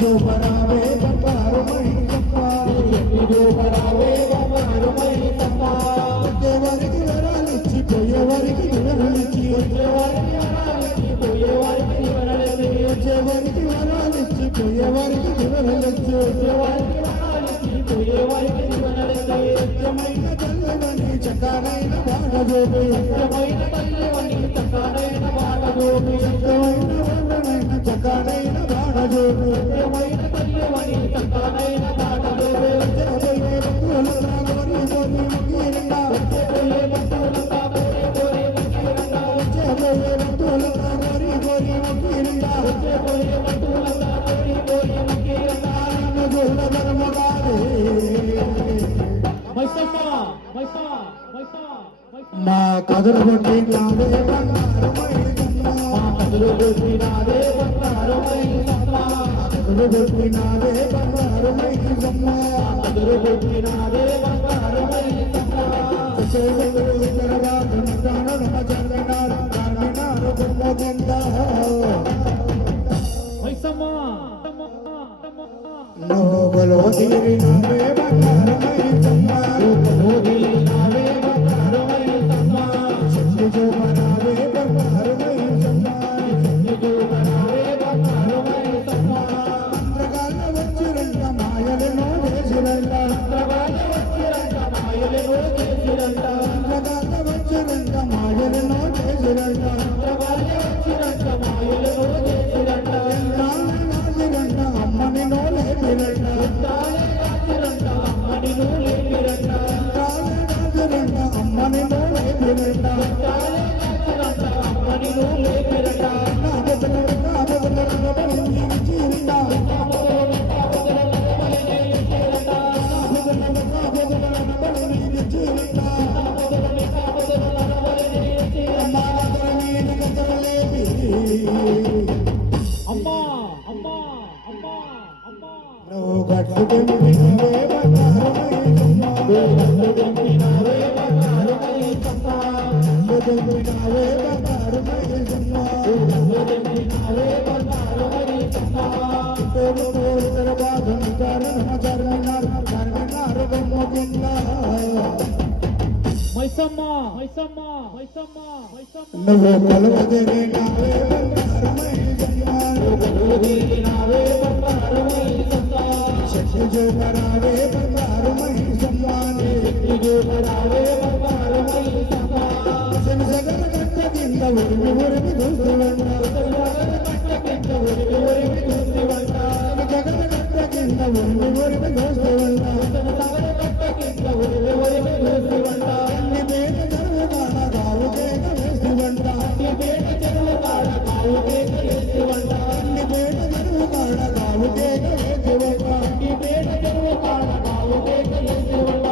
जो बनावे बंगारो मई चप्पा जो बनावे बंगारो मई चप्पा के वारी वरालिची कोये वारी वरालिची के वारी वरालिची कोये वारी वरालिची के वारी वरालिची कोये वारी वरालिची के वारी वरालिची कोये वारी वरालिची जमैना जल्लवनी चकानैना बाडजोबे जमैना जल्लवनी चकानैना बाडजोबे जमैना वंदनैना चकानैना बाडजोबे जमैना जल्लवनी चकानैना बाडजोबे जमैना बतुलता गोरी गोरी मुकीरंगा जमैना बतुलता गोरी गोरी मुकीरंगा जमैना बतुलता गोरी गोरी मुकीरंगा जमैना बतुलता गोरी गोरी मुकीरंगा नजोला दरमगारे నా కదురు కొట్టి నాదే బంగారమై నా కదురు కొట్టి నాదే బంగారమై కదురు కొట్టి నాదే బంగారమై కదురు కొట్టి నాదే బంగారమై నువ్వు బలో తీరి నాదే బంగారమై जो बनावे बंगार मई जो बनावे बंगार मई अंतरगाल वच्चिरंग मायल नो देशिरंग अंतरगाल वच्चिरंग मायल नो देशिरंग अंतरगाल वच्चिरंग मायल नो देशिरंग अंतरगाल वच्चिरंग मायल नो देशिरंग नाले नाजिरंग अम्मनि नो लेपिरंग नाले नाजिरंग अम्मनि नो लेपिरंग नाले नाजिरंग अम्मनि नो लेपिरंग నువ్వు కలువదిరి నావే బంగారమై కలువదిరి నావే బంగారమై శక్తి జో బనావే బంగారమై సమ్మానే శక్తి జో బనావే బంగారమై సమ్మానే జగన కట్టకింద ఉరిమి ఉరిమి దూస్తువంట జగన కట్టకింద ఉరిమి ఉరిమి దూస్తువంట జగన కట్టకింద ఉరిమి ఉరిమి దూస్తువంట జగన కట్టకింద ఉరిమి ఉరిమి దూస్తువంట అన్ని పేట జరుగుతాన గావుకేక వేస్తువంట అన్ని పేట జరుగుతాన గావుకేక వేస్తువంట అన్ని పేట జరుగుతాన గావుకేక వేస్తువంట అన్ని పేట జరుగుతాన గావుకేక వేస్తువంట